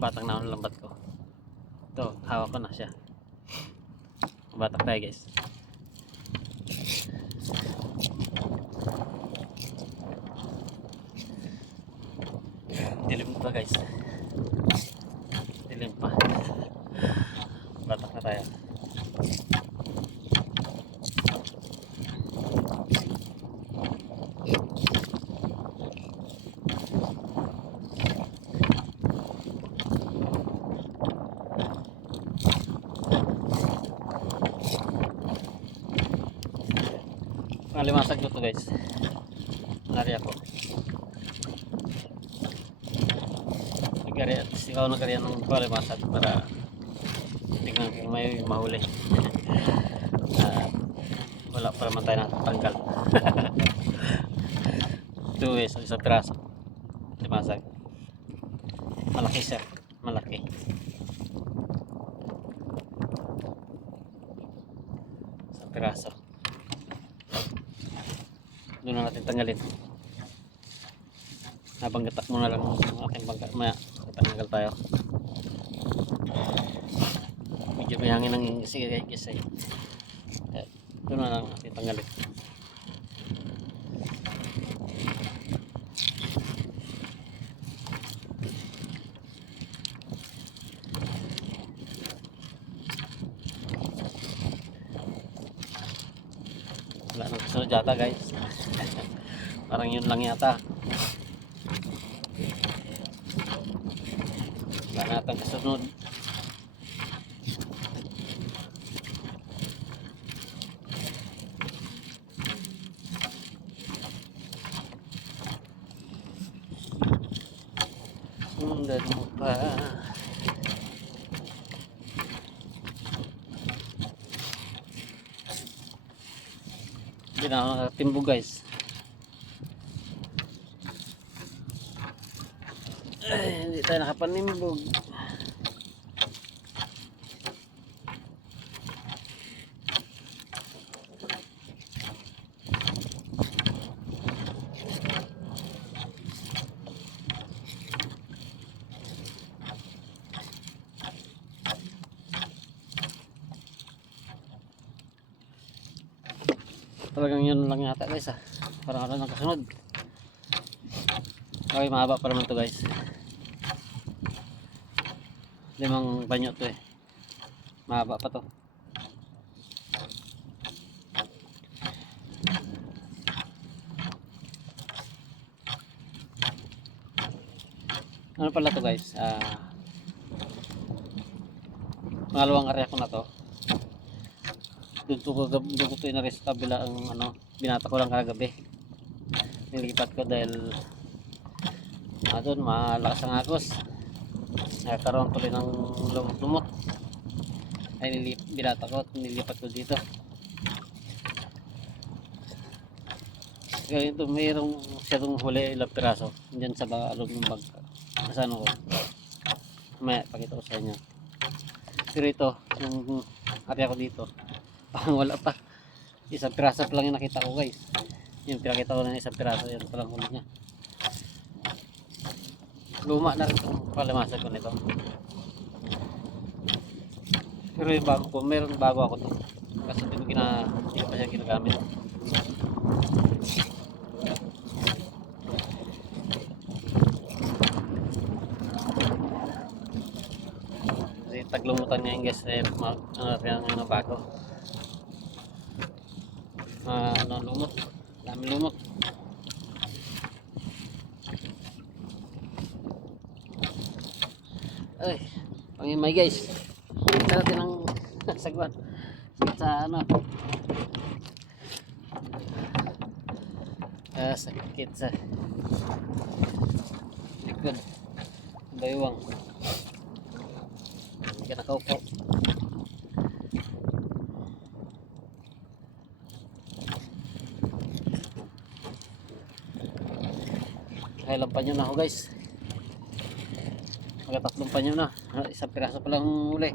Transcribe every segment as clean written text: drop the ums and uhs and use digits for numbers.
batak na ang lambat ko. Ito, hawak ko na siya. Batak tayo guys. Dilim pa guys. Dilim pa. Batak na tayo. Limasag ko to guys. Nari ako. Ikaw nagkarya ng limasag para tingnan kung may mahuli. Wala pa naman tayo natanggal. Ito guys, isang piraso. Limasag. Malaki sir. Malaki. Isang piraso. Doon na natin tanggalin. Habang gatak muna lang ang ating bangka. Maya, tanggal tayo. Medyo may hangin ng sige guys eh. Doon na lang natin tanggalin. Wala nang kasunod yata guys. Parang yun lang yata. Wala natang kasunod. Sundan mo pa. Hindi na ako nakatimbog guys. Hindi tayo nakapanimbog. Talagang yun lang yata guys parang ano nang kasunod. Okay, mahaba pa naman to guys. 5 banyo to eh. Mahaba pa to. Ano pala to guys, pangalawang area ko na to. Doon ko to inaris sa kabila ang ano, binata ko lang kagabi. Nilipat ko dahil doon malakas ang agos. Nagkaroon tuloy ng lumot-lumot. Ay binata ko at nilipat ko dito. Ganito mayroong siyang huli ilang piraso dyan sa loob ng bangka. Nasaan ko? Mamaya pakita ko sa inyo. Pero ito, yung area ko dito, parang wala pa. Isang piraso pa lang yung nakita ko guys. Yung pinakita ko na isang piraso, yan pa lang huli niya. Luma na rin itong palimasag ko nito. Pero yung bago ko, meron bago ako to. Kasi hindi ko pa siya ginagamit. Kasi taglumutan niya yung guys, ano bago. Lumot. Dami lumot. Ay, pangimay guys. Sa natin ang sagwan. Sa ano. Sakit sa likod. Baywang. Hindi ka nakaupo. Kailan pa nyo na ako guys. Magkatatlong panyo na. Isang piraso pa lang uli.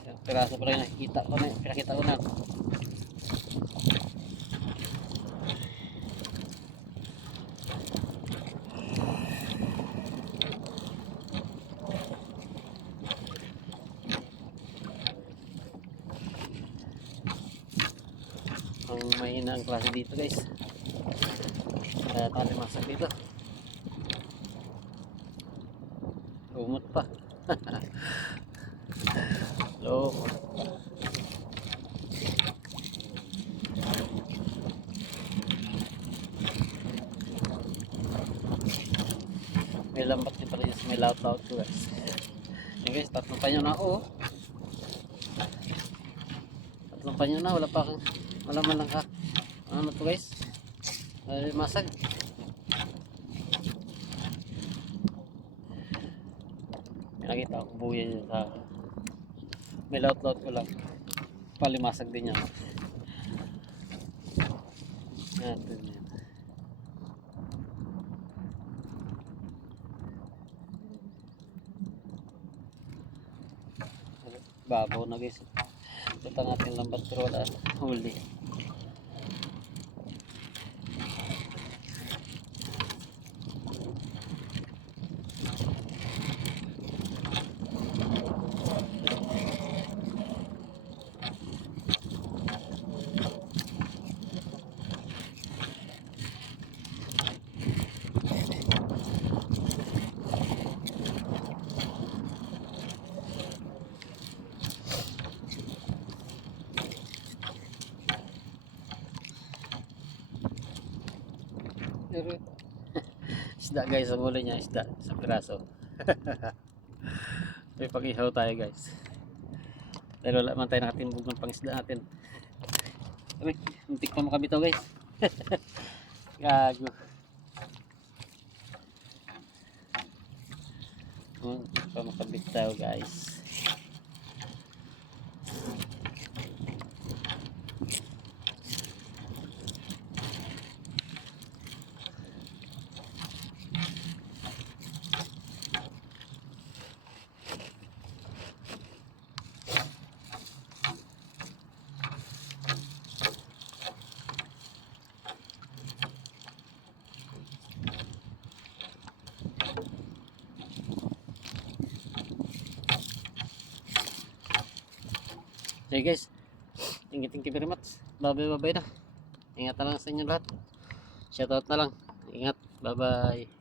Isang piraso pa lang nakikita ko na. Pinakita ko na. Yung mahina ang klase dito guys. Kaya tali masak dito. Lumot pa. Lumot pa. May lambat din pala yung may laut-laut ko guys. Yan guys, tatlong panyo na ako. Oh. Tatlong panyo na, wala man lang ka. Ano to guys? Ay, masag. May nakita akong buya niya sa may laut-laut ko lang. Palimasag din yan. Yan, yan. Babaw na guys. Punta natin lambat pero wala huli. Pero isda guys, ang huli niya isda sa piraso. May pag-ihaw tayo guys. Pero wala man tayo nakatimbog ng pangisda natin. Uy, muntik pa makabitaw guys. Gago. Muntik pa makabitaw guys. Okay guys, thank you very much. Bye bye na. Ingat na lang sa inyo lahat. Shoutout na lang. Ingat. Bye bye.